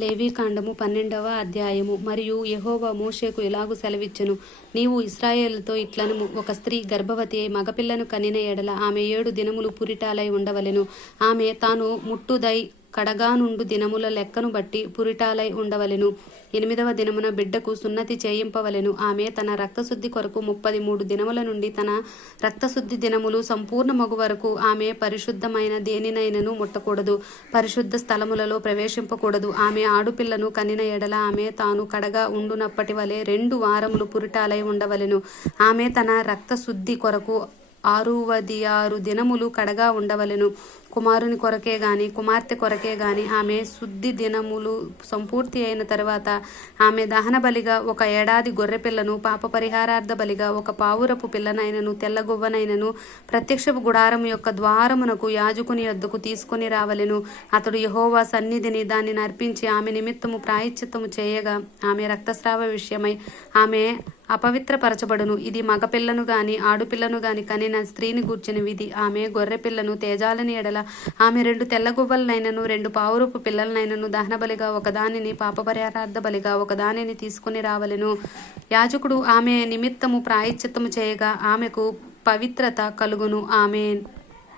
లేవీకాండము పన్నెండవ అధ్యాయము. మరియు యహోవా మోషేకు ఇలాగు సెలవిచ్చెను? నీవు ఇస్రాయేల్తో ఇట్లనము. ఒక స్త్రీ గర్భవతి అయి మగపిల్లను కనిన ఎడల ఆమె ఏడు దినములు పురిటాలై ఉండవలెను. ఆమె తాను ముట్టుదై కడగానుండు దినముల లెక్కను బట్టి పురిటాలై ఉండవలెను. ఎనిమిదవ దినమున బిడ్డకు సున్నతి చేయింపవలెను. ఆమె తన రక్తశుద్ధి కొరకు ముప్పది మూడు దినముల నుండి తన రక్తశుద్ధి దినములు సంపూర్ణ మగు వరకు ఆమె పరిశుద్ధమైన దేనినైనను ముట్టకూడదు. పరిశుద్ధ స్థలములలో ప్రవేశింపకూడదు. ఆమె ఆడుపిల్లను కనిన ఎడల ఆమె తాను కడగా ఉండునప్పటి వలె రెండు వారములు పురిటాలై ఉండవలెను. ఆమె తన రక్తశుద్ధి కొరకు ఆరువది ఆరు దినములు కడగా ఉండవలెను. కుమారుని కొరకే గాని కుమార్తె కొరకే గాని ఆమె శుద్ధి దినములు సంపూర్తి అయిన తర్వాత ఆమె దహన బలిగా ఒక ఏడాది గొర్రె పిల్లను పాప పరిహారార్థ బలిగా ఒక పావురపు పిల్లనైనను తెల్లగువ్వనైనను ప్రత్యక్షపు గుడారం యొక్క ద్వారమునకు యాజకుని యొద్దకు తీసుకొని రావలెను. అతడు యహోవా సన్నిధిని దానిని అర్పించి ఆమె నిమిత్తము ప్రాయశ్చిత్తము చేయగా ఆమె రక్తస్రావ విషయమై ఆమె అపవిత్రపరచబడును. ఇది మగపిల్లను గాని ఆడుపిల్లను గాని కనిన స్త్రీని గూర్చిన విధి. ఆమె గొర్రె పిల్లను తేజాలని ఎడల. ఆమె రెండు తెల్లగువ్వలనైనను రెండు పావురూపు పిల్లలనైనను దహనబలిగా ఒకదానిని పాపపరిహారార్థ బలిగా ఒకదానిని తీసుకుని రావలెను. యాజకుడు ఆమె నిమిత్తము ప్రాయశ్చిత్తము చేయగా ఆమెకు పవిత్రత కలుగును. ఆమె